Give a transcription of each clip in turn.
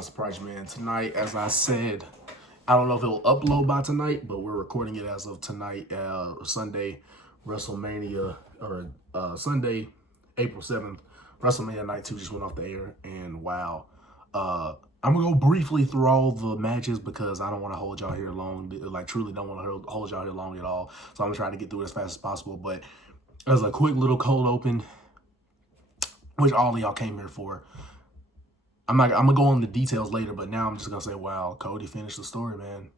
surprise you, man. Tonight, as I said, I don't know if it'll upload by tonight, but we're recording it as of tonight, Sunday, Wrestlemania, or Sunday, April 7th. Wrestlemania Night 2 just went off the air, and wow. I'm going to go briefly through all the matches because I don't want to hold y'all here long. Like, truly don't want to hold y'all here long at all. So I'm going to try to get through it as fast as possible. But as a quick little cold open, which all of y'all came here for, I'm gonna go on the details later, but now I'm just gonna say, wow, Cody finished the story, man.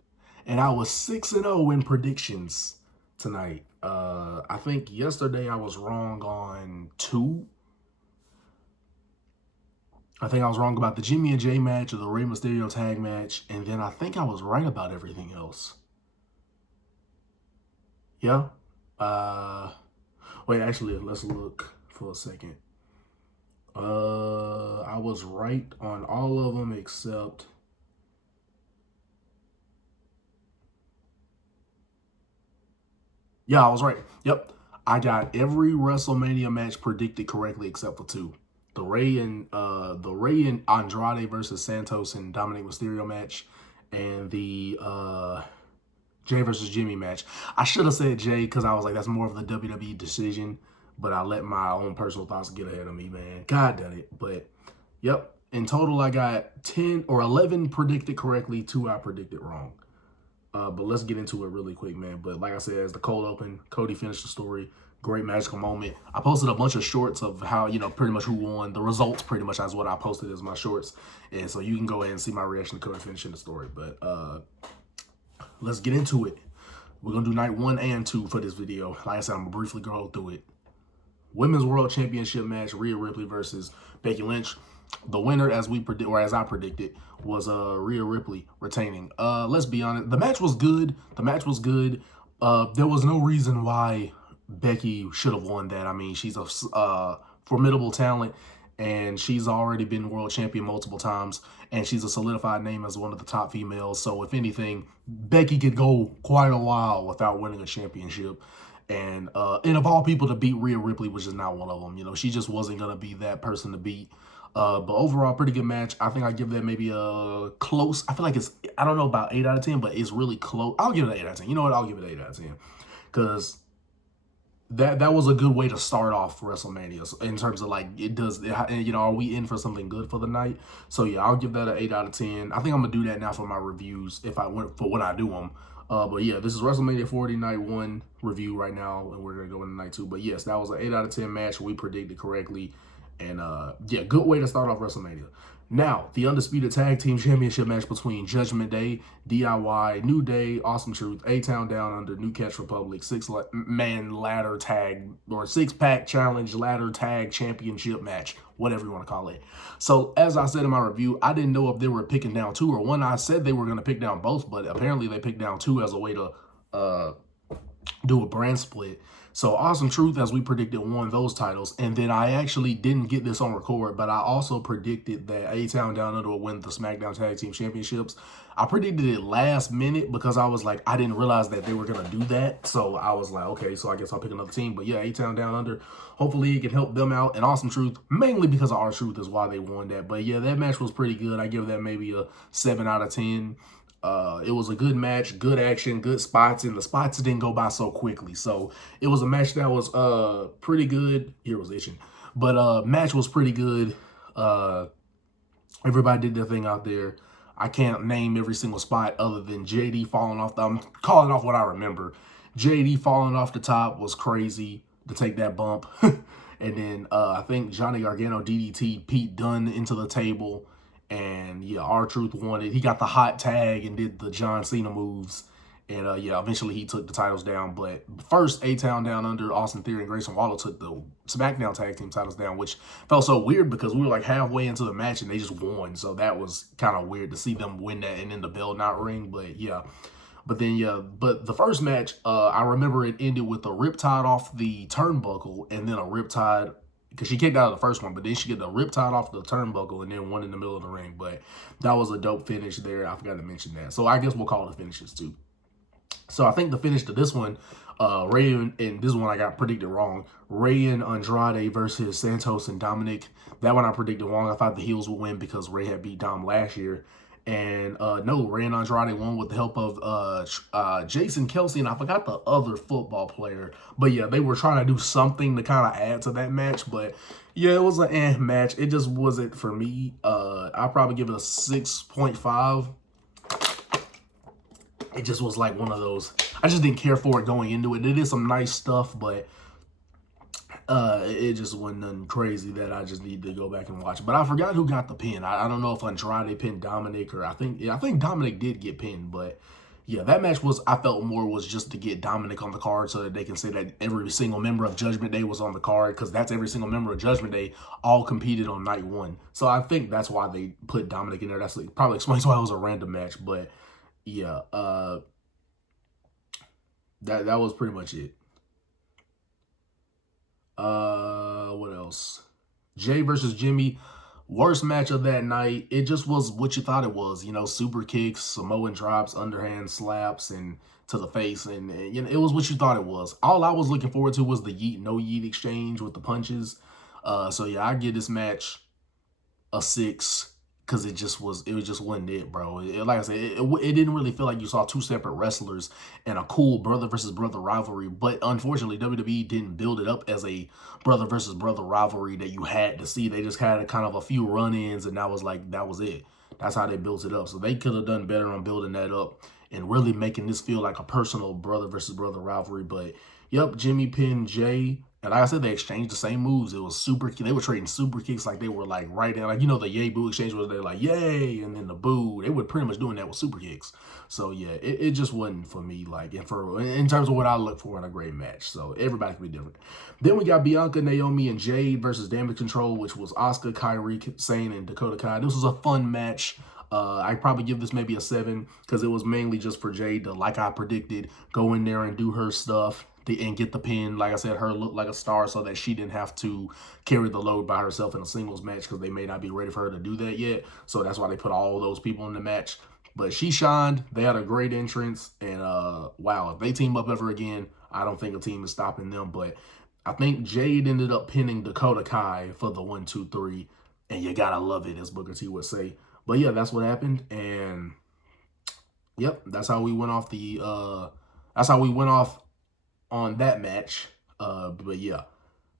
And I was 6-0 in predictions tonight. I think yesterday I was wrong on 2. I think I was wrong about the Jimmy and Jay match or the Rey Mysterio tag match, and then I think I was right about everything else. Yeah. Wait, actually, let's look for a second. I was right on all of them except I was right. Yep. I got every WrestleMania match predicted correctly except for 2. The Rey and Andrade versus Santos and Dominic Mysterio match, and the Jay versus Jimmy match. I should have said Jay because I was like, that's more of the WWE decision. But I let my own personal thoughts get ahead of me, man. God done it. But, yep. In total, I got 10 or 11 predicted correctly. 2 I predicted wrong. But let's get into it really quick, man. But like I said, as the cold open, Cody finished the story. Great magical moment. I posted a bunch of shorts of how, pretty much who won. The results pretty much is what I posted as my shorts. And so you can go ahead and see my reaction to Cody finishing the story. But let's get into it. We're going to do night 1 and 2 for this video. Like I said, I'm going to briefly go through it. Women's World Championship match, Rhea Ripley versus Becky Lynch. The winner, as I predicted, was Rhea Ripley retaining. Let's be honest, the match was good. There was no reason why Becky should have won that. I mean, she's a formidable talent, and she's already been world champion multiple times, and she's a solidified name as one of the top females. So if anything, Becky could go quite a while without winning a championship. And of all people to beat, Rhea Ripley was just not one of them. She just wasn't going to be that person to beat. But overall, pretty good match. I think I give that maybe a close. I feel like I don't know about 8 out of 10, but it's really close. I'll give it an 8 out of 10. You know what? I'll give it an 8 out of 10. Because that was a good way to start off WrestleMania in terms of like, are we in for something good for the night? So yeah, I'll give that an 8 out of 10. I think I'm going to do that now for my reviews if I went for when I do them. But yeah, this is WrestleMania 40 Night 1 review right now, and we're going to go into Night 2. But yes, that was an 8 out of 10 match. We predicted correctly. And yeah, good way to start off WrestleMania. Now, the Undisputed Tag Team Championship match between Judgment Day, DIY, New Day, Awesome Truth, A-Town Down Under, New Catch Republic, 6-man ladder tag, or 6-pack challenge ladder tag championship match, whatever you want to call it. So, as I said in my review, I didn't know if they were picking down 2 or 1. I said they were going to pick down both, but apparently they picked down 2 as a way to do a brand split. So Awesome Truth, as we predicted, won those titles. And then I actually didn't get this on record, but I also predicted that A-Town Down Under would win the SmackDown Tag Team Championships. I predicted it last minute because I was like, I didn't realize that they were going to do that. So I was like, okay, so I guess I'll pick another team. But yeah, A-Town Down Under, hopefully it can help them out. And Awesome Truth, mainly because of R-Truth is why they won that. But yeah, that match was pretty good. I give that maybe a 7 out of 10. It was a good match, good action, good spots, and the spots didn't go by so quickly. So it was a match that was pretty good. Here was itching. But match was pretty good. Everybody did their thing out there. I can't name every single spot other than JD falling off. I'm calling off what I remember. JD falling off the top was crazy to take that bump. And then I think Johnny Gargano DDT Pete Dunne into the table. And yeah, R-Truth won it. He got the hot tag and did the John Cena moves. And yeah, eventually he took the titles down. But first, A-Town Down Under, Austin Theory and Grayson Waller took the SmackDown Tag Team titles down, which felt so weird because we were like halfway into the match and they just won. So that was kind of weird to see them win that and then the bell not ring. But yeah. But then, yeah, but the first match, I remember it ended with a riptide off the turnbuckle and then a riptide, because she kicked out of the first one, but then she get the riptide off the turnbuckle and then one in the middle of the ring. But that was a dope finish there. I forgot to mention that. So I guess we'll call it finishes too. So I think the finish to this one Ray and this is one I got predicted wrong. Ray and Andrade versus Santos and Dominic. That one I predicted wrong. I thought the heels would win because Ray had beat Dom last year. And no, Ray and Andrade won with the help of Jason Kelsey, and I forgot the other football player. But yeah, they were trying to do something to kind of add to that match. But yeah, it was an match. It just wasn't for me. I'll probably give it a 6.5. It just was like one of those. I just didn't care for it going into it. It is some nice stuff, but it just wasn't nothing crazy that I just need to go back and watch. But I forgot who got the pin. I don't know if Andrade pinned Dominic, or I think Dominic did get pinned. But yeah, that match was, I felt more was just to get Dominic on the card so that they can say that every single member of Judgment Day was on the card, because that's every single member of Judgment Day all competed on night one. So I think that's why they put Dominic in there. That's probably explains why it was a random match. But yeah, that was pretty much it. What else? Jay versus Jimmy, worst match of that night. It just was what you thought it was, you know, super kicks, Samoan drops, underhand slaps, and to the face, and you know, it was what you thought it was. All I was looking forward to was the yeet no yeet exchange with the punches. So yeah, I give this match a 6. Because it just wasn't it, bro. Like I said, it didn't really feel like you saw two separate wrestlers and a cool brother versus brother rivalry. But unfortunately, WWE didn't build it up as a brother versus brother rivalry that you had to see. They just had kind of a few run-ins, and that was it. That's how they built it up. So they could have done better on building that up and really making this feel like a personal brother versus brother rivalry. But yep, Jimmy pinned Jay. And like I said, they exchanged the same moves. It was super. They were trading super kicks like they were like right there. Like, you know, the yay boo exchange was they're like, yay, and then the boo. They were pretty much doing that with super kicks. So yeah, it just wasn't for me. Like, in terms of what I look for in a great match. So everybody can be different. Then we got Bianca, Naomi, and Jade versus Damage Control, which was Asuka, Kairi Sane, and Dakota Kai. This was a fun match. I'd probably give this maybe a 7 because it was mainly just for Jade to, like I predicted, go in there and do her stuff and get the pin. Like I said, her look like a star so that she didn't have to carry the load by herself in a singles match because they may not be ready for her to do that yet. So that's why they put all those people in the match. But she shined. They had a great entrance. And wow, if they team up ever again, I don't think a team is stopping them. But I think Jade ended up pinning Dakota Kai for the 1, 2, 3. And you gotta love it, as Booker T would say. But yeah, that's what happened. And yep, that's how we went off on that match. But yeah,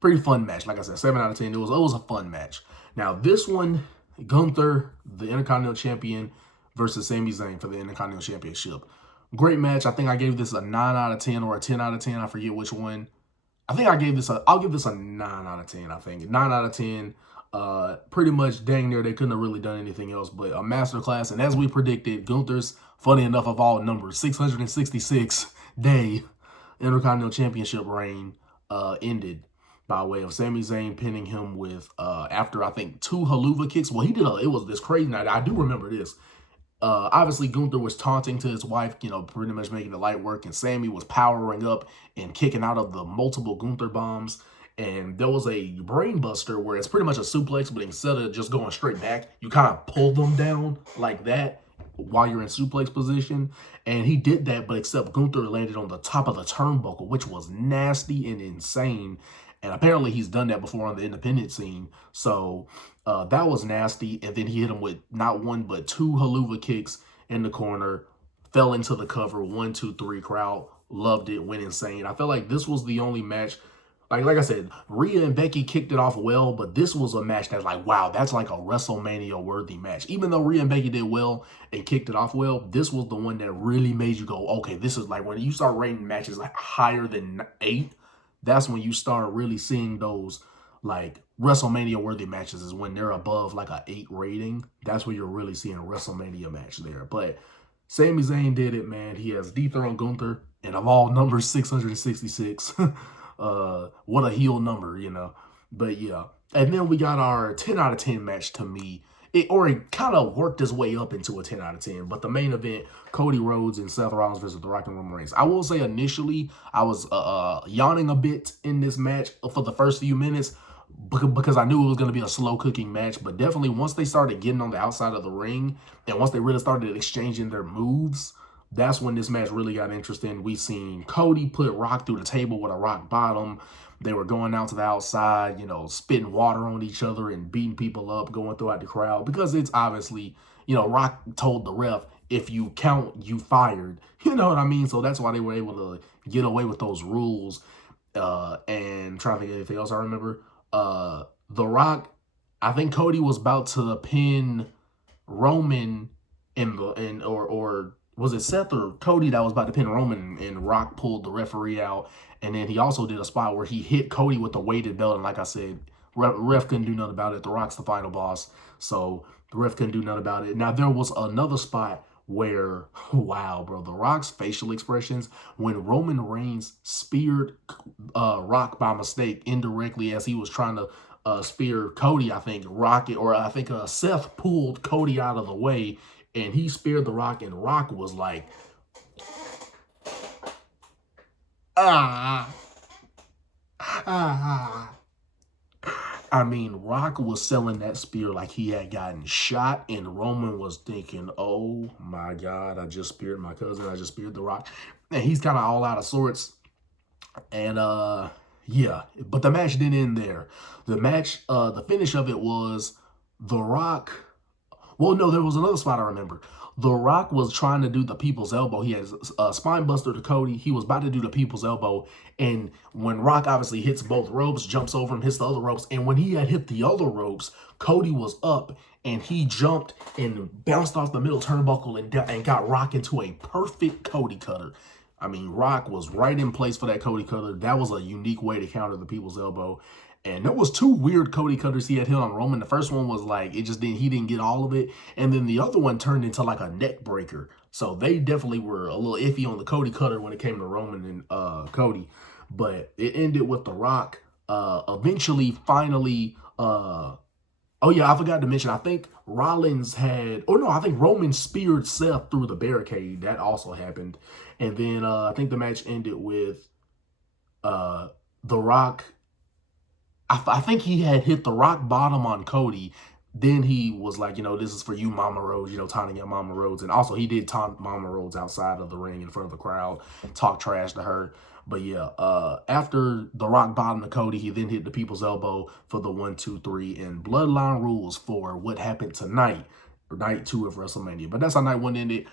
pretty fun match. Like I said, 7 out of 10. It was a fun match. Now this one, Gunther, the Intercontinental Champion, versus Sami Zayn for the Intercontinental Championship. Great match. I think I gave this a 9 out of 10 or a 10 out of 10. I forget which one. I think I'll give this a 9 out of 10, I think. 9 out of 10. Pretty much dang near they couldn't have really done anything else, but a masterclass. And as we predicted, Gunther's, funny enough of all numbers, 666 day Intercontinental Championship reign ended by way of Sami Zayn pinning him with, after I think 2 haluva kicks. Well, it was this crazy night. I do remember this. Obviously, Gunther was taunting to his wife, you know, pretty much making the light work, and Sammy was powering up and kicking out of the multiple Gunther bombs. And there was a brain buster where it's pretty much a suplex, but instead of just going straight back, you kind of pull them down like that while you're in suplex position. And he did that, but except Gunther landed on the top of the turnbuckle, which was nasty and insane. And apparently he's done that before on the independent scene. So that was nasty. And then he hit him with not 1, but 2 haluva kicks in the corner. Fell into the cover. 1, 2, 3 crowd. Loved it. Went insane. I felt like this was the only match. Like I said, Rhea and Becky kicked it off well, but this was a match that's like, wow, that's like a WrestleMania-worthy match. Even though Rhea and Becky did well and kicked it off well, this was the one that really made you go, okay, this is like when you start rating matches like higher than 8, that's when you start really seeing those like WrestleMania-worthy matches is when they're above like a 8 rating. That's when you're really seeing a WrestleMania match there. But Sami Zayn did it, man. He has dethroned Gunther, and of all numbers, 666. What a heel number, you know. But yeah. And then we got our 10 out of 10 match to me. It kind of worked its way up into a 10 out of 10. But the main event, Cody Rhodes and Seth Rollins versus The Rock and Roman Reigns. I will say initially, I was yawning a bit in this match for the first few minutes because I knew it was going to be a slow cooking match. But definitely once they started getting on the outside of the ring and once they really started exchanging their moves, that's when this match really got interesting. We seen Cody put Rock through the table with a rock bottom. They were going out to the outside, you know, spitting water on each other and beating people up, going throughout the crowd, because it's obviously, you know, Rock told the ref, if you count, you fired. You know what I mean? So that's why they were able to get away with those rules. And trying to think of anything else I remember. The Rock, I think Cody was about to pin Roman or was it Seth or Cody that was about to pin Roman, and Rock pulled the referee out. And then he also did a spot where he hit Cody with the weighted belt. And like I said, ref couldn't do nothing about it. The Rock's the final boss. So the ref couldn't do nothing about it. Now, there was another spot where, wow, bro, the Rock's facial expressions when Roman Reigns speared Rock by mistake indirectly as he was trying to spear Cody. I think Seth pulled Cody out of the way and he speared the Rock, and Rock was like, ah. I mean, Rock was selling that spear like he had gotten shot, and Roman was thinking, oh my God, I just speared my cousin. I just speared the Rock. And he's kind of all out of sorts. And yeah, but the match didn't end there. The match, the finish of it was The Rock. Well, no, there was another spot I remember. The Rock was trying to do the people's elbow. He had a spine buster to Cody. He was about to do the people's elbow. And when Rock obviously hits both ropes, jumps over him, hits the other ropes. And when he had hit the other ropes, Cody was up and he jumped and bounced off the middle turnbuckle and got Rock into a perfect Cody cutter. I mean, Rock was right in place for that Cody cutter. That was a unique way to counter the people's elbow. And there was two weird Cody cutters he had hit on Roman. The first one was like, he didn't get all of it. And then the other one turned into like a neck breaker. So they definitely were a little iffy on the Cody cutter when it came to Roman and Cody. But it ended with The Rock finally, oh yeah, I forgot to mention, I think Roman speared Seth through the barricade. That also happened. And then I think the match ended with The Rock. I think he had hit the rock bottom on Cody. Then he was like, you know, this is for you, Mama Rose, you know, taunting at Mama Rose. And also he did taunt Mama Rose outside of the ring in front of the crowd, talk trash to her. But yeah, after the rock bottom to Cody, he then hit the people's elbow for the 1, 2, 3 and Bloodline rules for what happened tonight, night 2 of WrestleMania. But that's how night 1 ended.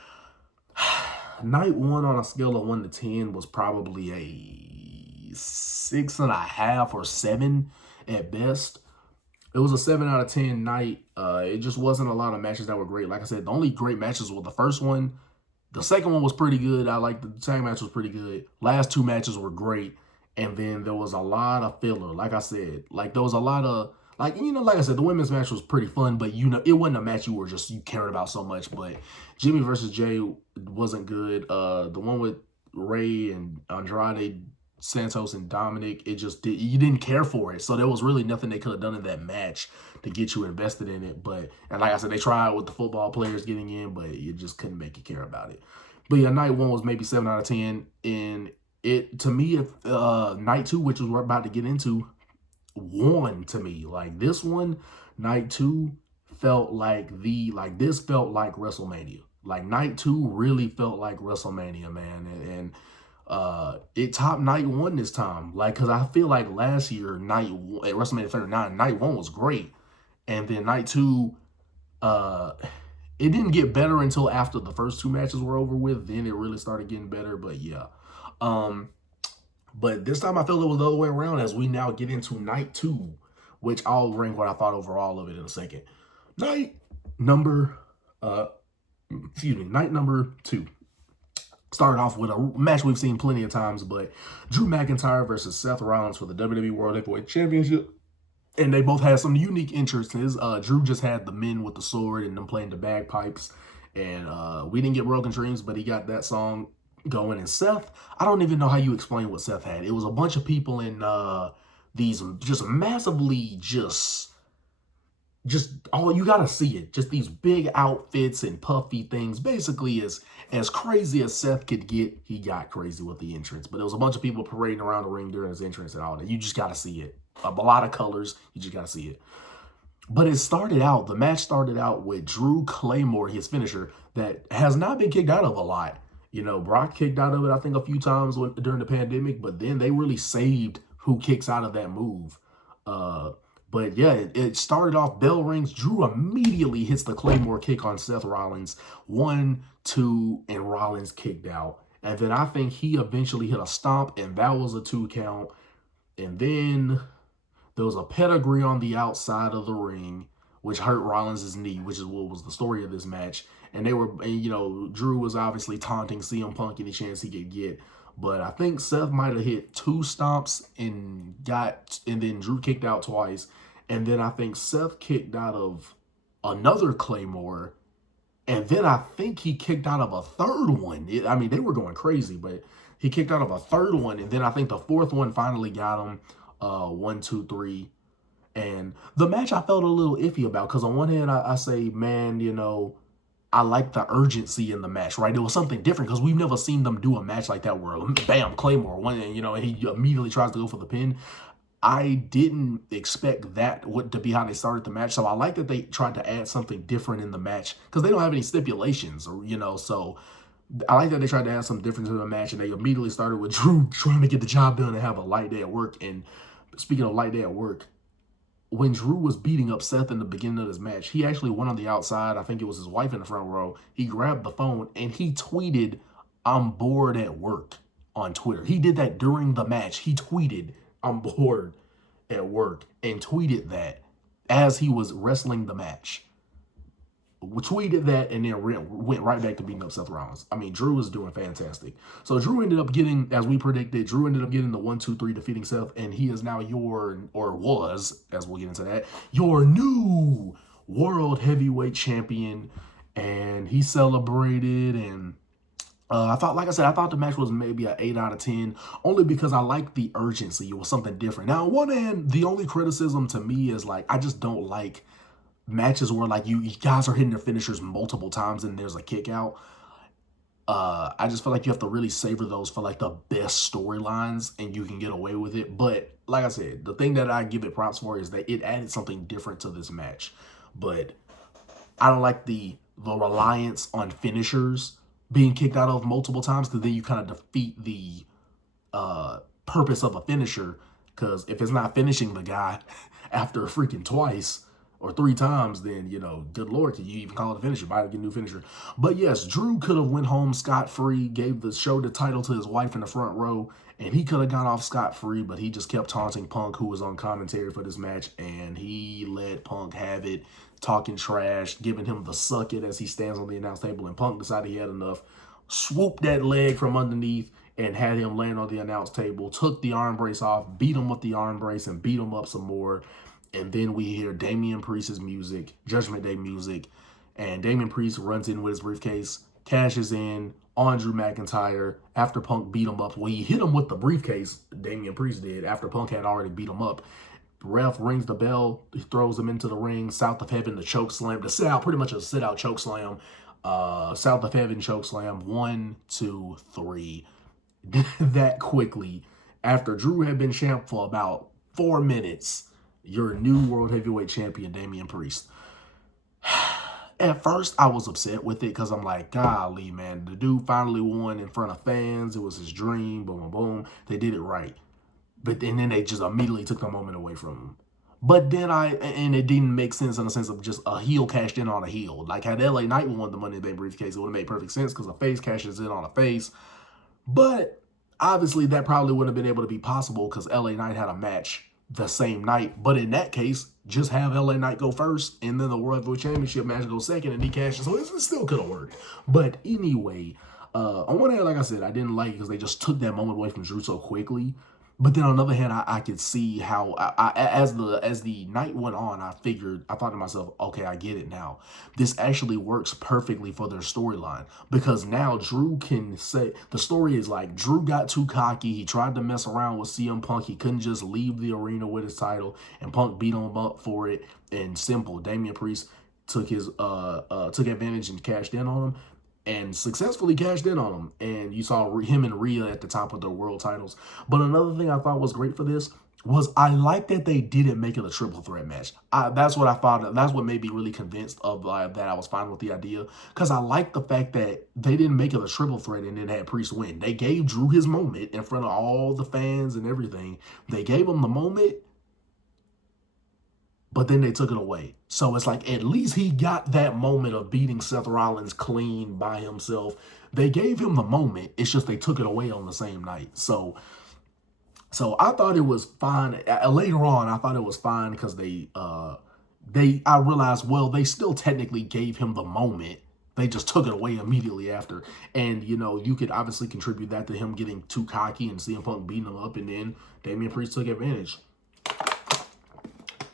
Night 1 on a scale of 1 to 10 was probably a 6.5 or 7 at best. It was a 7 out of 10 night. It just wasn't a lot of matches that were great. Like I said, the only great matches were the first one. The second one was pretty good. I like the second match was pretty good. Last 2 matches were great. And then there was a lot of filler. Like I said, like there was a lot of, like, you know, like I said, the women's match was pretty fun, but you know, it wasn't a match you cared about so much. But Jimmy versus Jay wasn't good. The one with Ray and Andrade, Santos and Dominic, you didn't care for it. So there was really nothing they could have done in that match to get you invested in it. And like I said, they tried with the football players getting in, but you just couldn't make you care about it. But yeah, night 1 was maybe 7 out of 10. And it, to me, night 2, which is what we're about to get into, won to me. Like this one, night 2 felt like this felt like WrestleMania. Like night 2 really felt like WrestleMania, man. And it topped night 1 this time. Like, cause I feel like last year, at WrestleMania 39, night 1 was great. And then night 2, it didn't get better until after the first 2 matches were over with. Then it really started getting better. But yeah. But this time I feel it was the other way around as we now get into night 2, which I'll rank what I thought overall of it in a second. Night number 2. Started off with a match we've seen plenty of times, but Drew McIntyre versus Seth Rollins for the WWE World Heavyweight Championship. And they both had some unique entrances. Drew just had the men with the sword and them playing the bagpipes. And we didn't get Broken Dreams, but he got that song going. And Seth, I don't even know how you explain what Seth had. It was a bunch of people in these just massively oh, you gotta see it. Just these big outfits and puffy things. Basically, as crazy as Seth could get, he got crazy with the entrance. But there was a bunch of people parading around the ring during his entrance and all that. You just gotta see it. A lot of colors. You just gotta see it. But the match started out with Drew Claymore, his finisher, that has not been kicked out of a lot. You know, Brock kicked out of it, I think, a few times during the pandemic, but then they really saved who kicks out of that move. Uh, but yeah, it started off, bell rings. Drew immediately hits the Claymore kick on Seth Rollins. 1, 2, and Rollins kicked out. And then I think he eventually hit a stomp, and that was a 2 count. And then there was a pedigree on the outside of the ring, which hurt Rollins' knee, which is what was the story of this match. And they were, you know, Drew was obviously taunting CM Punk any chance he could get. But I think Seth might have hit 2 stomps and then Drew kicked out twice. And then I think Seth kicked out of another Claymore. And then I think he kicked out of a third one. I mean, they were going crazy, but he kicked out of a third one. And then I think the fourth one finally got him. 1, 2, 3. And the match I felt a little iffy about, because on one hand, I say, man, you know, I like the urgency in the match, right? It was something different because we've never seen them do a match like that where, bam, Claymore, you know, and he immediately tries to go for the pin. I didn't expect that to be how they started the match. So I like that they tried to add something different in the match because they don't have any stipulations, or, you know, so I like that they tried to add some difference in the match, and they immediately started with Drew trying to get the job done and have a light day at work. And speaking of light day at work, when Drew was beating up Seth in the beginning of this match, he actually went on the outside. I think it was his wife in the front row. He grabbed the phone and he tweeted, "I'm bored at work," on Twitter. He did that during the match. He tweeted, "I'm bored at work," and tweeted that as he was wrestling the match. We tweeted that and then went right back to beating up Seth Rollins. I mean, Drew was doing fantastic. So Drew ended up getting, as we predicted, Drew ended up getting the 1, 2, 3 defeating Seth, and he is now was, as we'll get into that, your new World Heavyweight Champion. And he celebrated, and I thought the match was maybe an 8 out of 10, only because I like the urgency. It was something different. Now, on one hand, the only criticism to me is, like, I just don't like matches where, like, you guys are hitting their finishers multiple times and there's a kick out. I just feel like you have to really savor those for, like, the best storylines, and you can get away with it. But like I said, the thing that I give it props for is that it added something different to this match. But I don't like the reliance on finishers being kicked out of multiple times, because then you kind of defeat the purpose of a finisher. Because if it's not finishing the guy after freaking twice or 3 times, then, you know, good Lord, can you even call it a finisher? Might get a new finisher. But yes, Drew could have went home scot-free, gave the title to his wife in the front row, and he could have got off scot-free, but he just kept taunting Punk, who was on commentary for this match, and he let Punk have it, talking trash, giving him the suck it as he stands on the announce table, and Punk decided he had enough, swooped that leg from underneath, and had him land on the announce table, took the arm brace off, beat him with the arm brace, and beat him up some more. And then we hear Damian Priest's music, Judgment Day music, and Damian Priest runs in with his briefcase, cashes in on Drew McIntyre after Punk beat him up. Well, he hit him with the briefcase, Damian Priest did, after Punk had already beat him up. Ref rings the bell, he throws him into the ring, South of Heaven, the choke slam, the sit out, pretty much a sit out choke slam. South of Heaven choke slam, 1, 2, 3. That quickly, after Drew had been champ for about 4 minutes, your new World Heavyweight Champion, Damian Priest. At first, I was upset with it because I'm like, golly, man, the dude finally won in front of fans. It was his dream. Boom, boom, boom. They did it right. But then they just immediately took the moment away from him. But then and it didn't make sense in the sense of just a heel cashed in on a heel. Like, had LA Knight won the Money in the Bank briefcase, it would have made perfect sense because a face cashes in on a face. But obviously, that probably wouldn't have been able to be possible because LA Knight had a match the same night. But in that case, just have LA Knight go first, and then the World Heavyweight Championship match go second, and he cashes. So it still could have worked. But anyway, on one hand, like I said, I didn't like it because they just took that moment away from Drew so quickly. But then on the other hand, I could see how as the night went on, I thought to myself, okay, I get it now. This actually works perfectly for their storyline, because now Drew can say, the story is like, Drew got too cocky. He tried to mess around with CM Punk. He couldn't just leave the arena with his title, and Punk beat him up for it. And simple, Damian Priest took advantage and cashed in on him, and successfully cashed in on him. And you saw him and Rhea at the top of their world titles. But another thing I thought was great for this, was I like that they didn't make it a triple threat match. That's what I thought. That's what made me really convinced of that I was fine with the idea. Because I like the fact that they didn't make it a triple threat and then had Priest win. They gave Drew his moment in front of all the fans and everything. They gave him the moment, but then they took it away. So it's like at least he got that moment of beating Seth Rollins clean by himself. They gave him the moment. It's just they took it away on the same night. So I thought it was fine. Later on, I thought it was fine because I realized, well, they still technically gave him the moment. They just took it away immediately after. And, you know, you could obviously contribute that to him getting too cocky and CM Punk beating him up, and then Damian Priest took advantage.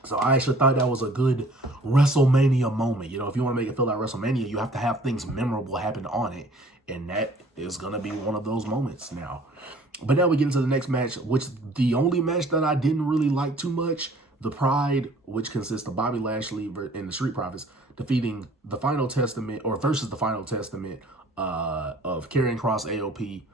So I actually thought that was a good WrestleMania moment. You know, if you want to make it feel like WrestleMania, you have to have things memorable happen on it. And that is going to be one of those moments now. But now we get into the next match, which the only match that I didn't really like too much, the Pride, which consists of Bobby Lashley and the Street Profits defeating the Final Testament, or versus the Final Testament of Karrion Kross, AOP.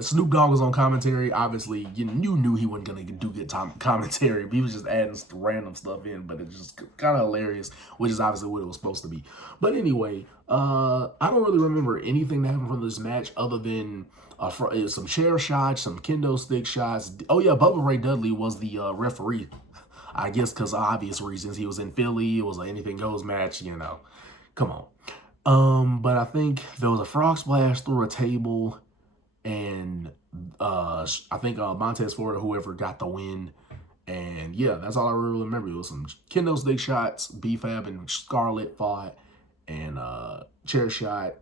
Snoop Dogg was on commentary. Obviously, you knew he wasn't going to do good commentary. He was just adding random stuff in, but it's just kind of hilarious, which is obviously what it was supposed to be. But anyway, I don't really remember anything that happened from this match other than some chair shots, some kendo stick shots. Oh yeah, Bubba Ray Dudley was the referee. I guess because of obvious reasons. He was in Philly. It was an anything goes match, you know. Come on. But I think there was a frog splash through a table, and I think Montez Ford or whoever got the win. And yeah, that's all I really remember. It was some kendo stick shots, B-Fab and Scarlett fought, and chair shot.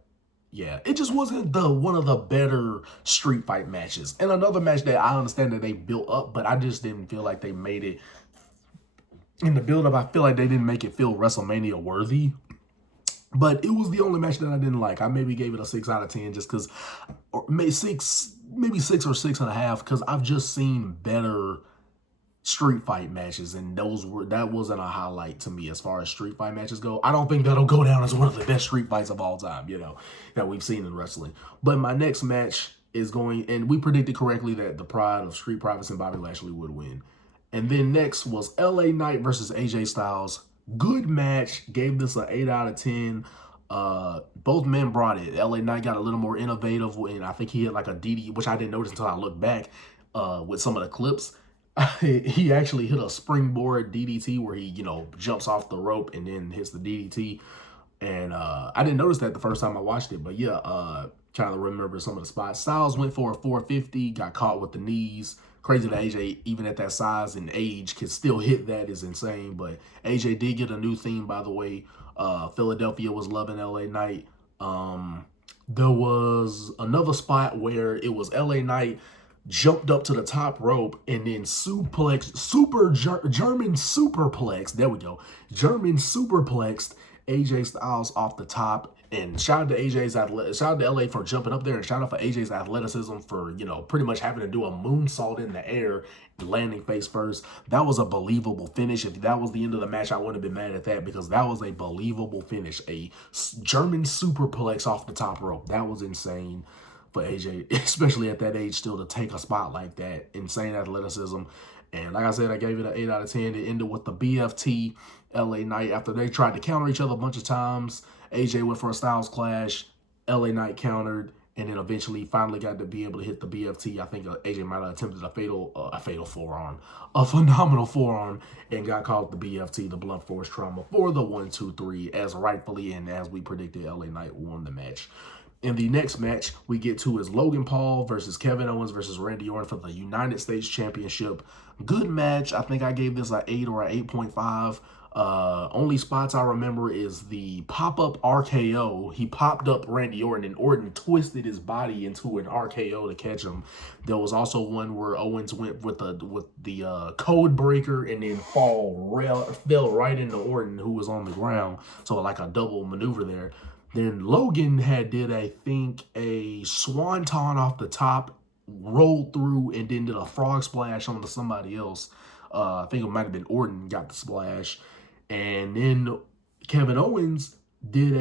Yeah, it just wasn't one of the better street fight matches. And another match that I understand that they built up, but I just didn't feel like they made it in the build-up. I feel like they didn't make it feel WrestleMania worthy. But it was the only match that I didn't like. I maybe gave it a 6 out of 10 just because, or maybe 6 or 6.5, because I've just seen better street fight matches, and that wasn't a highlight to me as far as street fight matches go. I don't think that'll go down as one of the best street fights of all time, you know, that we've seen in wrestling. But my next match is going, and we predicted correctly that the Pride of Street Profits and Bobby Lashley would win. And then next was LA Knight versus AJ Styles. Good match. Gave this an 8 out of 10. Both men brought it. LA Knight got a little more innovative, and I think he had like a DD, which I didn't notice until I looked back with some of the clips. He actually hit a springboard DDT where he, you know, jumps off the rope and then hits the DDT. And I didn't notice that the first time I watched it, but yeah, trying to remember some of the spots. Styles went for a 450, got caught with the knees. Crazy that AJ, even at that size and age, can still hit that is insane. But AJ did get a new theme, by the way. Philadelphia was loving LA Knight. There was another spot where it was LA Knight jumped up to the top rope and then German superplex. There we go. German superplexed AJ Styles off the top. And shout out to LA for jumping up there, and shout out for AJ's athleticism for, you know, pretty much having to do a moonsault in the air, landing face first. That was a believable finish. If that was the end of the match, I wouldn't have been mad at that, because that was a believable finish. A German superplex off the top rope. That was insane for AJ, especially at that age, still to take a spot like that. Insane athleticism. And like I said, I gave it an 8 out of 10. It ended with the BFT LA Knight after they tried to counter each other a bunch of times. AJ went for a Styles Clash. LA Knight countered, and then eventually finally got to be able to hit the BFT. I think AJ might have attempted a fatal forearm, a phenomenal forearm, and got caught the BFT, the blunt force trauma, for the 1, 2, 3, as rightfully and as we predicted, LA Knight won the match. In the next match we get to is Logan Paul versus Kevin Owens versus Randy Orton for the United States Championship. Good match. I think I gave this an 8 or an 8.5. Only spots I remember is the pop-up RKO. He popped up Randy Orton, and Orton twisted his body into an RKO to catch him. There was also one where Owens went with the code breaker and then fell right into Orton, who was on the ground. So like a double maneuver there. Then Logan did, I think, a swanton off the top, rolled through, and then did a frog splash onto somebody else. I think it might have been Orton got the splash. And then Kevin Owens did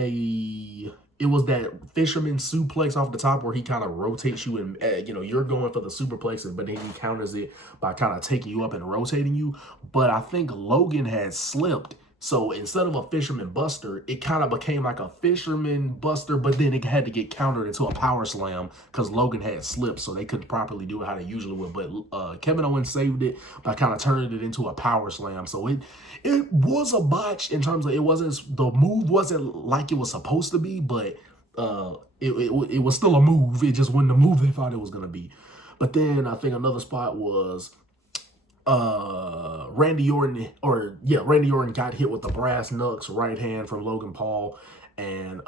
it was that fisherman suplex off the top where he kind of rotates you and, you're going for the superplex, but then he counters it by kind of taking you up and rotating you. But I think Logan had slipped. So instead of a fisherman buster, it kind of became like a fisherman buster, but then it had to get countered into a power slam because Logan had slipped, so they couldn't properly do it how they usually would. But Kevin Owens saved it by kind of turning it into a power slam. So it was a botch in terms of the move wasn't like it was supposed to be, but it was still a move. It just wasn't the move they thought it was gonna be. But then I think another spot was Randy Orton got hit with the brass knucks right hand from Logan Paul, and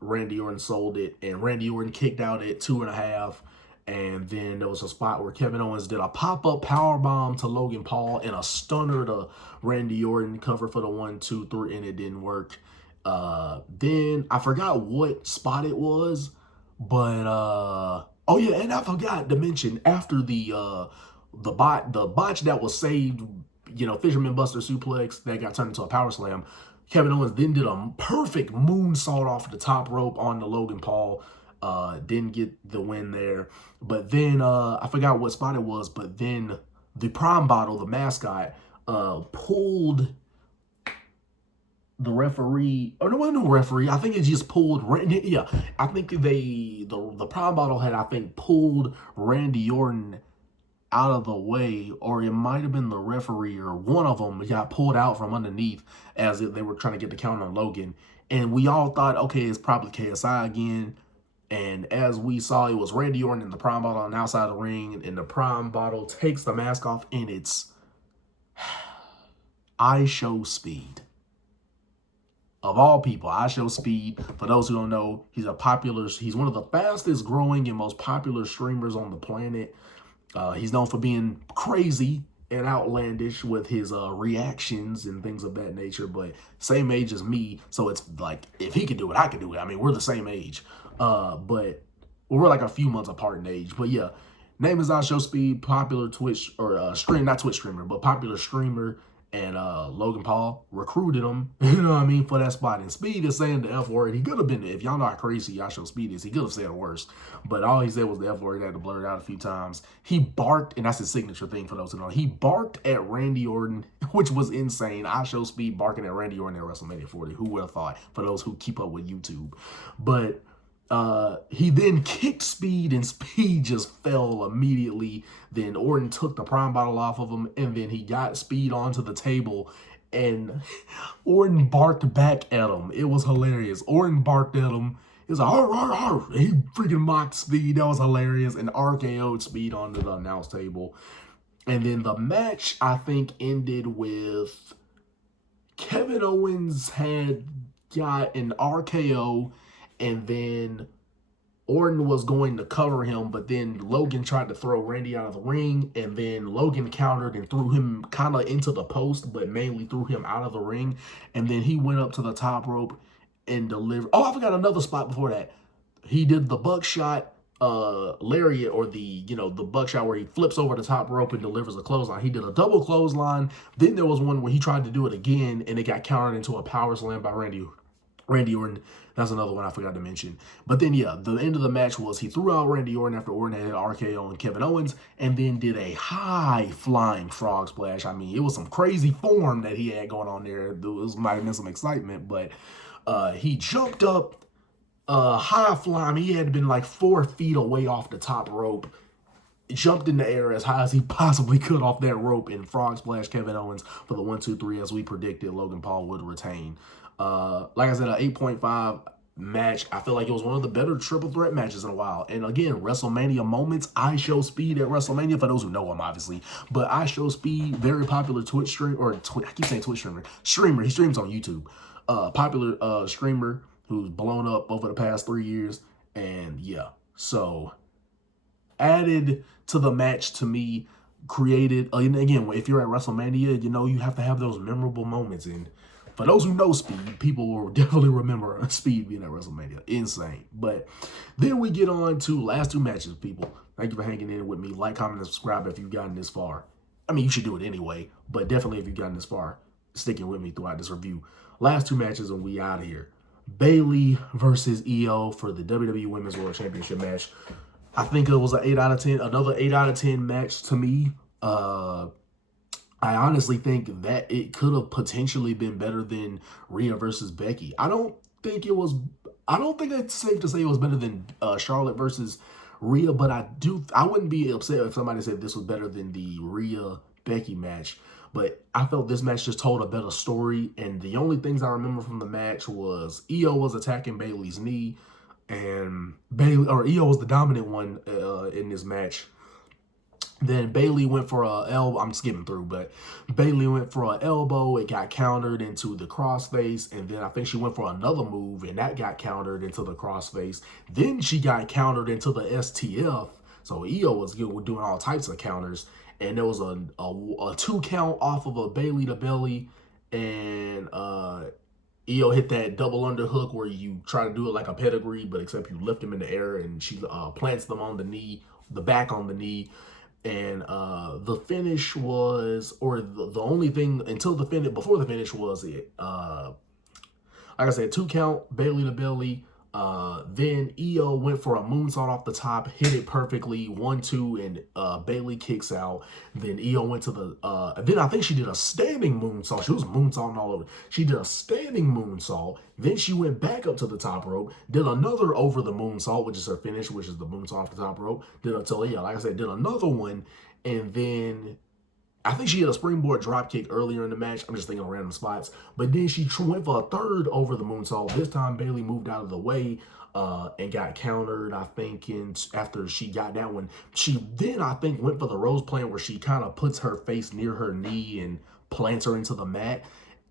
Randy Orton sold it, and Randy Orton kicked out at 2.5. And then there was a spot where Kevin Owens did a pop-up power bomb to Logan Paul and a stunner to Randy Orton, cover for the 1, 2, 3, and it didn't work. Then I forgot what spot it was, but oh yeah, and I forgot to mention after the botch that was saved, Fisherman Buster suplex that got turned into a power slam. Kevin Owens then did a perfect moonsault off the top rope on the Logan Paul. Didn't get the win there. But then I forgot what spot it was, but then the Prime Bottle, the mascot, pulled the referee. Oh, no, it wasn't no referee. I think it just pulled. Yeah, I think the Prime Bottle had, I think, pulled Randy Orton out of the way, or it might have been the referee, or one of them got pulled out from underneath as if they were trying to get the count on Logan. And we all thought, okay, it's probably KSI again. And as we saw, it was Randy Orton and the Prime Bottle on the outside of the ring, and the Prime Bottle takes the mask off, and it's I Show Speed. Of all people, I Show Speed, for those who don't know, he's one of the fastest growing and most popular streamers on the planet. He's known for being crazy and outlandish with his reactions and things of that nature, but same age as me, so it's like, if he can do it, I can do it. I mean, we're the same age, but we're like a few months apart in age. But yeah, name is I Show Speed, popular Twitch, or not Twitch streamer, but popular streamer. And Logan Paul recruited him, for that spot. And Speed is saying the F word. He could have been, if y'all know how crazy I Show Speed is, he could have said worse. But all he said was the F word. He had to blur it out a few times. He barked, and that's his signature thing for those who know. He barked at Randy Orton, which was insane. I Show Speed barking at Randy Orton at WrestleMania 40. Who would have thought, for those who keep up with YouTube. But he then kicked Speed, and Speed just fell immediately. Then Orton took the Prime Bottle off of him, and then he got Speed onto the table, and Orton barked back at him. It was hilarious. Orton barked at him. He was like, arr, arr, arr. He freaking mocked Speed. That was hilarious. And RKO'd Speed onto the announce table. And then the match, I think, ended with Kevin Owens had got an RKO, and then Orton was going to cover him, but then Logan tried to throw Randy out of the ring, and then Logan countered and threw him kind of into the post, but mainly threw him out of the ring. And then he went up to the top rope and delivered. Oh, I forgot another spot before that. He did the buckshot lariat, or the buckshot where he flips over the top rope and delivers a clothesline. He did a double clothesline. Then there was one where he tried to do it again, and it got countered into a power slam by Randy Orton. That's another one I forgot to mention. But then, yeah, the end of the match was he threw out Randy Orton after Orton had RKO on Kevin Owens, and then did a high-flying frog splash. I mean, it was some crazy form that he had going on there. It might have been some excitement, but he jumped up high-flying. He had been like 4 feet away off the top rope, jumped in the air as high as he possibly could off that rope, and frog splash Kevin Owens for the 1, 2, 3, as we predicted Logan Paul would retain. Like I said, an 8.5 match. I feel like it was one of the better triple threat matches in a while. And again, WrestleMania moments. I Show Speed at WrestleMania, for those who know him, obviously. But I Show Speed, very popular Twitch streamer, or I keep saying Twitch streamer. He streams on YouTube. Popular streamer who's blown up over the past 3 years. And yeah, so added to the match to me, created, and again, if you're at WrestleMania, you have to have those memorable moments. And for those who know Speed, people will definitely remember Speed being at WrestleMania. Insane. But then we get on to last 2 matches, people. Thank you for hanging in with me. Like, comment, and subscribe if you've gotten this far. I mean, you should do it anyway, but definitely if you've gotten this far, sticking with me throughout this review. Last 2 matches, and we out of here. Bailey versus Io for the WWE Women's World Championship match. I think it was an 8 out of 10, another 8 out of 10 match to me. I honestly think that it could have potentially been better than Rhea versus Becky. I don't think it's safe to say it was better than Charlotte versus Rhea, but I wouldn't be upset if somebody said this was better than the Rhea Becky match. But I felt this match just told a better story, and the only things I remember from the match was Io was attacking Bayley's knee, and Io was the dominant one in this match. Then Bailey went for a elbow. I'm skipping through, but Bailey went for an elbow. It got countered into the crossface, and then I think she went for another move, and that got countered into the crossface. Then she got countered into the STF. So Io was doing all types of counters, and there was a 2 count off of a Bailey to belly, and Io hit that double underhook where you try to do it like a pedigree, but except you lift him in the air, and she plants them on the knee, the back on the knee. And the finish was, or the only thing until the finish, before the finish was it. Like I said, 2 count, Bailey to belly. Then Io went for a moonsault off the top, hit it perfectly, 1-2, and Bailey kicks out. Then Io went to the, then I think she did a standing moonsault. She was moonsaulting all over. She did a standing moonsault. Then she went back up to the top rope, did another over the moonsault, which is her finish, which is the moonsault off the top rope. Did like I said, did another one, and then I think she had a springboard drop kick earlier in the match. I'm just thinking of random spots. But then she went for a third over the moonsault. This time, Bailey moved out of the way and got countered, I think, after she got that one. She then, I think, went for the Rose plant where she kind of puts her face near her knee and plants her into the mat.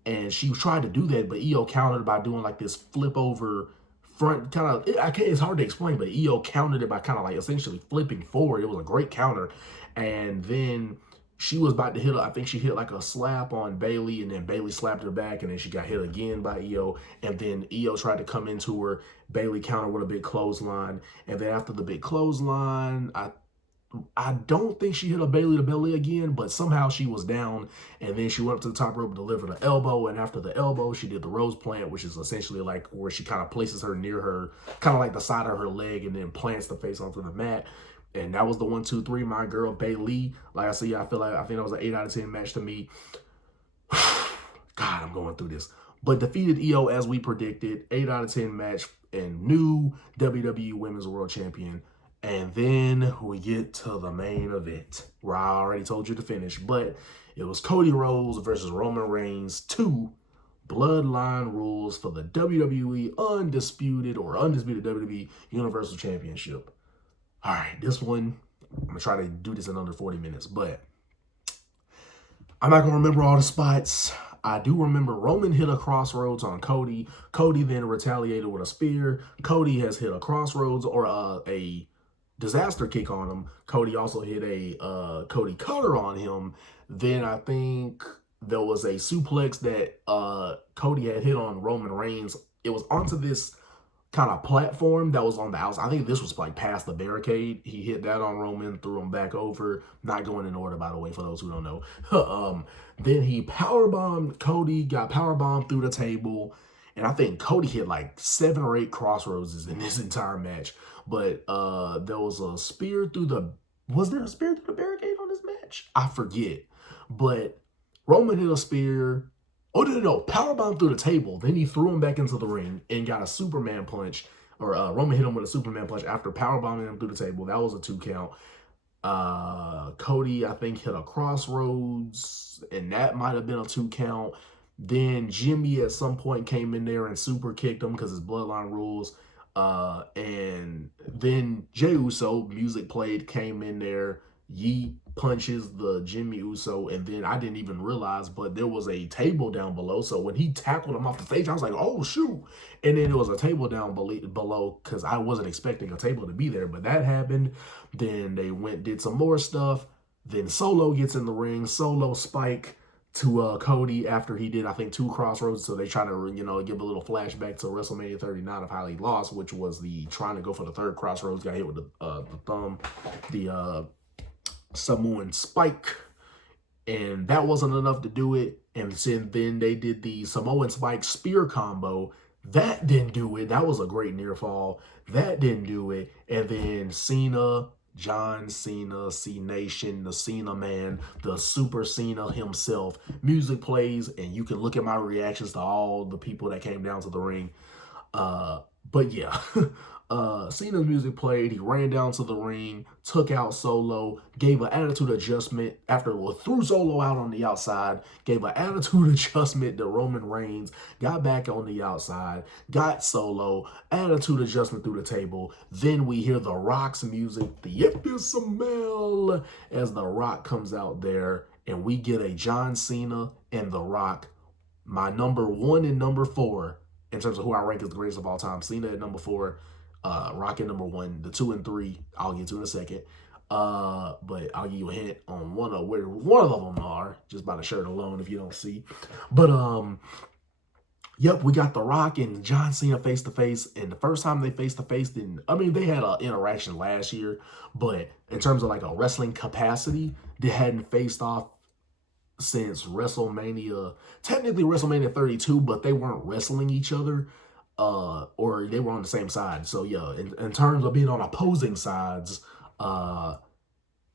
And she tried to do that, but Io countered by doing like this flip over front kind of, it's hard to explain, but Io countered it by kind of like essentially flipping forward. It was a great counter. And then she was about to hit, I think she hit like a slap on Bailey, and then Bailey slapped her back, and then she got hit again by Io, and then Io tried to come into her. Bailey countered with a big clothesline, and then after the big clothesline, I don't think she hit a Bailey to belly again, but somehow she was down, and then she went up to the top rope and delivered an elbow, and after the elbow, she did the Rose plant, which is essentially like where she kind of places her near her, kind of like the side of her leg, and then plants the face onto the mat. And that was the 1, 2, 3. My girl Bailey. Like I said, I think that was an 8 out of 10 match to me. God, I'm going through this. But defeated Io as we predicted. 8 out of 10 match and new WWE Women's World Champion. And then we get to the main event, where I already told you to finish. But it was Cody Rhodes versus Roman Reigns 2 Bloodline rules for the WWE undisputed WWE Universal Championship. All right, this one, I'm going to try to do this in under 40 minutes, but I'm not going to remember all the spots. I do remember Roman hit a crossroads on Cody. Cody then retaliated with a spear. Cody has hit a crossroads or a disaster kick on him. Cody also hit a Cody cutter on him. Then I think there was a suplex that Cody had hit on Roman Reigns. It was onto this kind of platform that was on the outside. I think this was like past the barricade. He hit that on Roman, threw him back over. Not going in order, by the way, for those who don't know. Then he powerbombed Cody, got powerbombed through the table. And I think Cody hit like 7 or 8 crossroads in this entire match. But there was a spear through the... Was there a spear through the barricade on this match? I forget. But Roman hit a spear. Oh, no. Powerbomb through the table. Then he threw him back into the ring and got a Superman punch. Or Roman hit him with a Superman punch after powerbombing him through the table. That was a 2 count. Cody, I think, hit a crossroads. And that might have been a 2 count. Then Jimmy at some point came in there and super kicked him because his bloodline rules. And then Jey Uso, music played, came in there. Yeet punches the Jimmy Uso, and then I didn't even realize, but there was a table down below. So when he tackled him off the stage, I was like, oh, shoot. And then there was a table down below because I wasn't expecting a table to be there, but that happened. Then they did some more stuff. Then Solo gets in the ring. Solo spike to Cody after he did, I think, 2 crossroads. So they try to, give a little flashback to WrestleMania 39 of how he lost, which was the trying to go for the 3rd crossroads, got hit with the thumb, the Samoan spike, and that wasn't enough to do it. And then they did the Samoan spike spear combo. That didn't do it. That was a great near fall. That didn't do it. And then Cena, John Cena, C Nation, the Cena Man, the Super Cena himself. Music plays, and you can look at my reactions to all the people that came down to the ring. But yeah, Cena's music played. He ran down to the ring, took out Solo, gave an attitude adjustment after threw Solo out on the outside, gave an attitude adjustment to Roman Reigns, got back on the outside, got Solo, attitude adjustment through the table. Then we hear The Rock's music, the If You Smell, as The Rock comes out there, and we get a John Cena and The Rock, my number 1 and number 4 in terms of who I rank as the greatest of all time. Cena at number 4, Rock at number 1. The 2 and 3 I'll get to in a second. But I'll give you a hint on one of them are, just by the shirt alone if you don't see. But yep, we got The Rock and John Cena face to face, and the first time they face to face, they had an interaction last year, but in terms of like a wrestling capacity, they hadn't faced off since WrestleMania, technically WrestleMania 32, but they weren't wrestling each other, or they were on the same side. So yeah, in terms of being on opposing sides,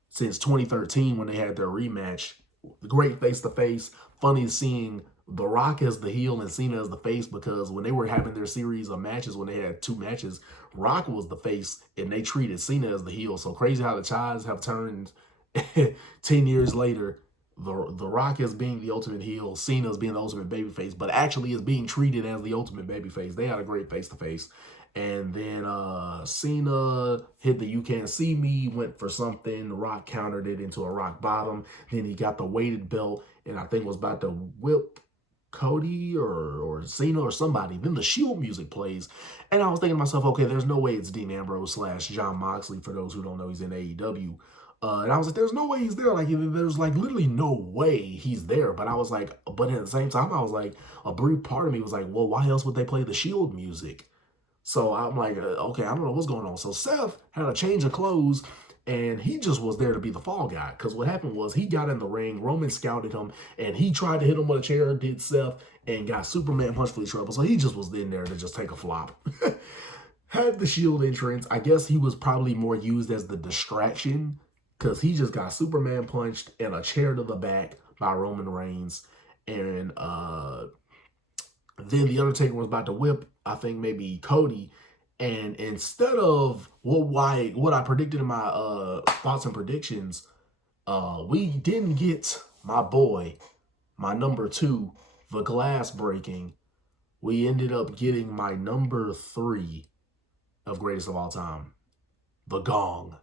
since 2013 when they had their rematch, great face-to-face, funny seeing The Rock as the heel and Cena as the face, because when they were having their series of matches, when they had 2 matches, Rock was the face and they treated Cena as the heel. So crazy how the tides have turned 10 years later. The Rock is being the ultimate heel, Cena is being the ultimate babyface, but actually is being treated as the ultimate babyface. They had a great face-to-face. And then Cena hit the You Can't See Me, went for something. The Rock countered it into a rock bottom. Then he got the weighted belt, and I think was about to whip Cody or Cena or somebody. Then the Shield music plays. And I was thinking to myself, okay, there's no way it's Dean Ambrose / Jon Moxley. For those who don't know, he's in AEW. And I was like, there's no way he's there. Like, there's like literally no way he's there. But I was like, but at the same time, I was like, a brief part of me was like, well, why else would they play the Shield music? So I'm like, okay, I don't know what's going on. So Seth had a change of clothes, and he just was there to be the fall guy. Because what happened was he got in the ring, Roman scouted him, and he tried to hit him with a chair, did Seth, and got Superman punch for trouble. So he just was in there to just take a flop. Had the Shield entrance. I guess he was probably more used as the distraction, because he just got Superman punched and a chair to the back by Roman Reigns. And then The Undertaker was about to whip, I think, maybe Cody. And instead of what I predicted in my thoughts and predictions, we didn't get my boy, my number 2, the glass breaking. We ended up getting my number 3 of greatest of all time, the Gong.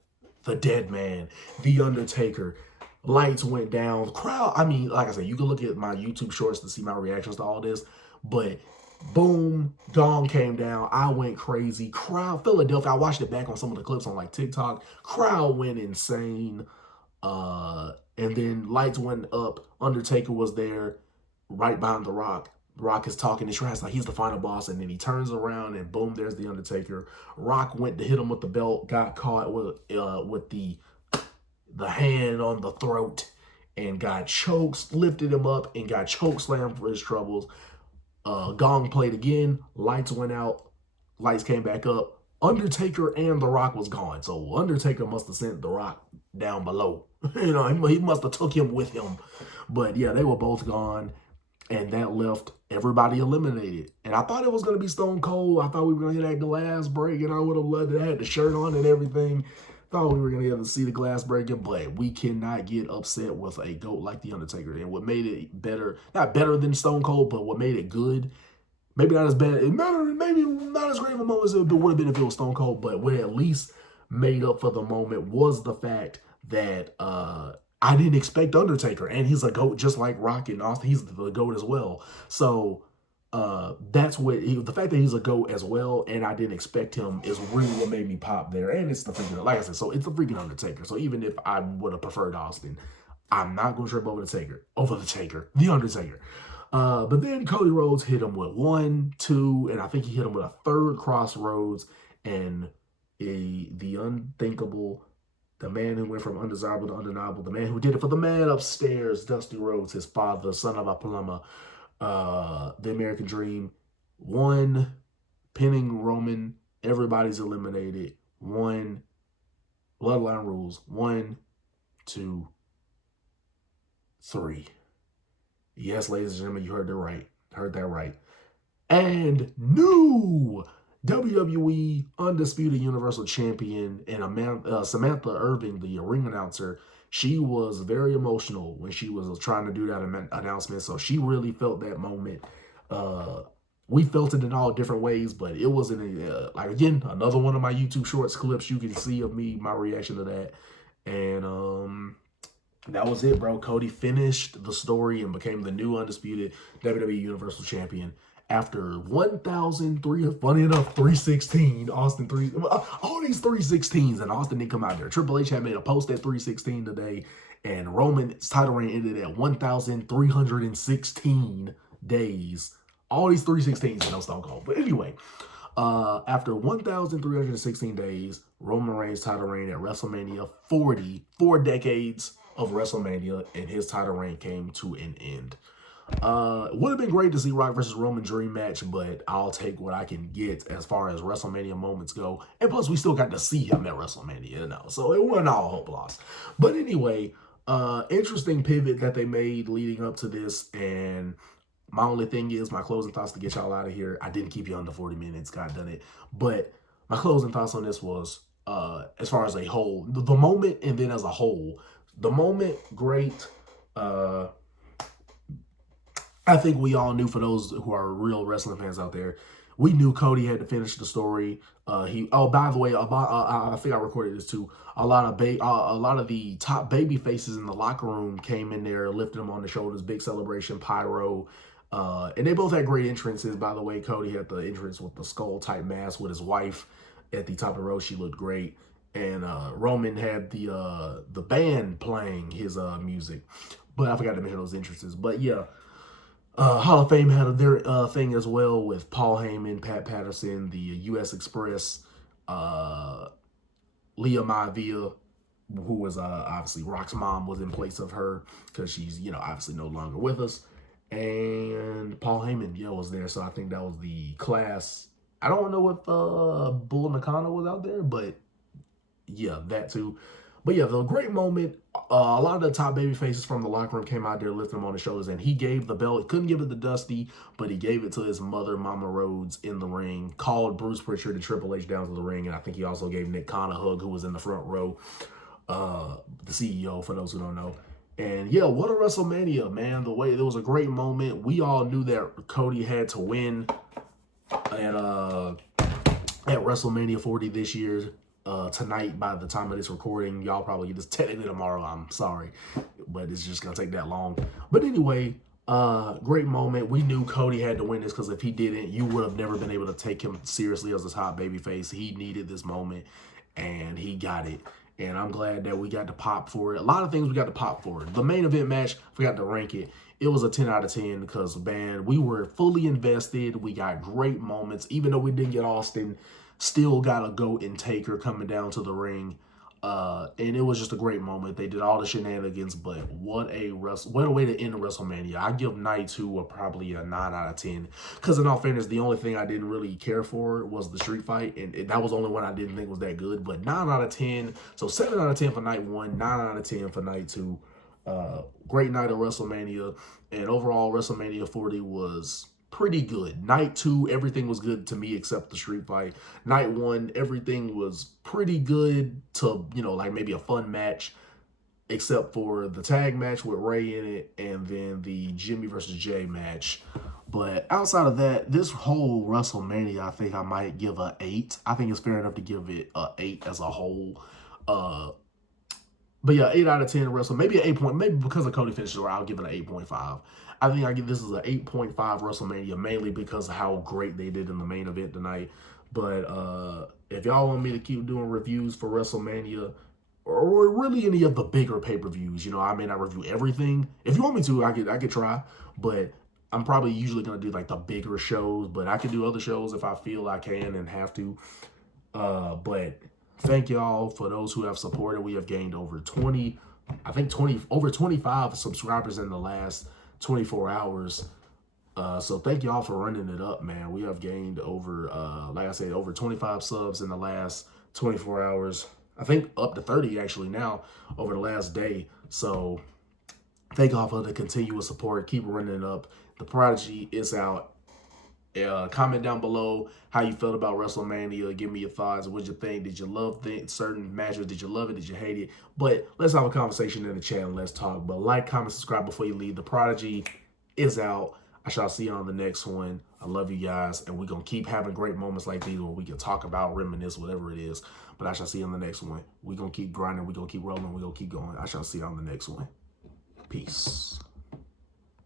The Dead Man, The Undertaker. Lights went down. Crowd, I mean, like I said, you can look at my YouTube shorts to see my reactions to all this. But boom, Gong came down. I went crazy. Crowd, Philadelphia. I watched it back on some of the clips on like TikTok. Crowd went insane. And then lights went up. Undertaker was there right behind The Rock. Rock is talking to Trash like he's the final boss, and then he turns around and boom, there's the Undertaker. Rock went to hit him with the belt, got caught with the hand on the throat, and got choked, lifted him up, and got choke slammed for his troubles. Gong played again, lights went out, lights came back up. Undertaker and The Rock was gone, so Undertaker must have sent The Rock down below. You know, he must have took him with him. But yeah, they were both gone. And that left everybody eliminated. And I thought it was going to be Stone Cold. I thought we were going to hit that glass break, and I would have loved it. I had the shirt on and everything. Thought we were going to be able to see the glass breaking, but we cannot get upset with a GOAT like The Undertaker. And what made it better, not better than Stone Cold, but what made it good, maybe not as bad, maybe not as great of a moment as it would have been if it was Stone Cold, but what at least made up for the moment was the fact that I didn't expect Undertaker, and he's a GOAT just like Rock and Austin. He's the GOAT as well. So that's what the fact that he's a GOAT as well, and I didn't expect him is really what made me pop there. And it's the freaking, like I said, so it's the freaking Undertaker. So even if I would have preferred Austin, I'm not going to trip over the Undertaker. But then Cody Rhodes hit him with 1, 2, and I think he hit him with a 3rd crossroads, and the unthinkable. The man who went from undesirable to undeniable. The man who did it for the man upstairs, Dusty Rhodes, his father, son of a plumber. The American Dream 1, pinning Roman, everybody's eliminated. 1, bloodline rules. 1, 2, 3. Yes, ladies and gentlemen, you heard that right. Heard that right. And new WWE Undisputed Universal Champion and Samantha Irving, the ring announcer, she was very emotional when she was trying to do that announcement. So she really felt that moment. We felt it in all different ways, but it wasn't like, again, another one of my YouTube Shorts clips you can see of me, my reaction to that. And that was it, bro. Cody finished the story and became the new undisputed WWE Universal Champion after 1,300, funny enough, 316, Austin 3, all these 316s, and Austin didn't come out there. Triple H had made a post at 316 today, and Roman's title reign ended at 1,316 days. All these 316s and no Stone Cold. But anyway, after 1,316 days, Roman Reigns' title reign at WrestleMania 40, 4 decades of WrestleMania, and his title reign came to an end. Would have been great to see Rock versus Roman dream match, but I'll take what I can get as far as WrestleMania moments go. And plus, we still got to see him at WrestleMania, you know, so it wasn't all hope lost. But anyway, interesting pivot that they made leading up to this, and my only thing is my closing thoughts to get y'all out of here. I didn't keep you under 40 minutes, God done it. But my closing thoughts on this was, as far as a whole, the moment and then as a whole. The moment, great. I think we all knew, for those who are real wrestling fans out there, we knew Cody had to finish the story. By the way, I think I recorded this too. A lot of the top baby faces in the locker room came in there, lifted him on the shoulders, big celebration, pyro. And they both had great entrances, by the way. Cody had the entrance with the skull type mask with his wife at the top of the row. She looked great. And Roman had the band playing his music. But I forgot to mention those entrances. But yeah. Hall of Fame had their thing as well with Paul Heyman, Pat Patterson, the U.S. Express, Leah Maivia, who was obviously Rock's mom, was in place of her because she's, obviously no longer with us. And Paul Heyman, was there. So I think that was the class. I don't know if Bull Nakano was out there, but yeah, that too. But yeah, the great moment, a lot of the top baby faces from the locker room came out there, lifting him on the shoulders, and he gave the belt. Couldn't give it to Dusty, but he gave it to his mother, Mama Rhodes, in the ring, called Bruce Pritchard and Triple H down to the ring, and I think he also gave Nick Khan a hug, who was in the front row, the CEO, for those who don't know. And yeah, what a WrestleMania, man. It was a great moment. We all knew that Cody had to win at WrestleMania 40 this year. Tonight, by the time of this recording, y'all probably get this technically tomorrow. I'm sorry, but it's just gonna take that long. But anyway, great moment. We knew Cody had to win this because if he didn't, you would have never been able to take him seriously as a top babyface. He needed this moment, and he got it. And I'm glad that we got to pop for it. A lot of things we got to pop for. The main event match, forgot to rank it. It was a 10 out of 10 because, man, we were fully invested. We got great moments. Even though we didn't get Austin, still got a GOAT and Taker coming down to the ring. And it was just a great moment. They did all the shenanigans, but what a way to end a WrestleMania. I give night 2 probably a 9 out of 10. Because in all fairness, the only thing I didn't really care for was the street fight. And that was the only one I didn't think was that good. But 9 out of 10. So 7 out of 10 for night 1, 9 out of 10 for night 2. Great night of WrestleMania. And overall, WrestleMania 40 was pretty good. Night 2, everything was good to me except the street fight. Night 1, everything was pretty good to, like maybe a fun match, except for the tag match with Ray in it and then the Jimmy versus Jay match. But outside of that, this whole WrestleMania, I think I might give a 8. I think it's fair enough to give it a 8 as a whole. But yeah, 8 out of 10 WrestleMania. Maybe an 8 point. Maybe because of Cody finishes, I'll give it an 8.5. I think I give this as an 8.5 WrestleMania, mainly because of how great they did in the main event tonight. But if y'all want me to keep doing reviews for WrestleMania, or really any of the bigger pay-per-views, I may not review everything. If you want me to, I could try. But I'm probably usually going to do like the bigger shows. But I can do other shows if I feel I can and have to. But thank y'all for those who have supported. We have gained over over 25 subscribers in the last 24 hours. So thank y'all for running it up, man. We have gained over, like I said, over 25 subs in the last 24 hours. I think up to 30 actually now over the last day. So thank y'all for the continuous support. Keep running it up. The Prodigy is out. Comment down below how you felt about WrestleMania. Give me your thoughts. What you think? Did you love certain matches? Did you love it? Did you hate it? But let's have a conversation in the chat and let's talk. But like, comment, subscribe before you leave. The Prodigy is out. I shall see you on the next one. I love you guys. And we're going to keep having great moments like these where we can talk about, reminisce, whatever it is. But I shall see you on the next one. We're going to keep grinding. We're going to keep rolling. We're going to keep going. I shall see you on the next one. Peace.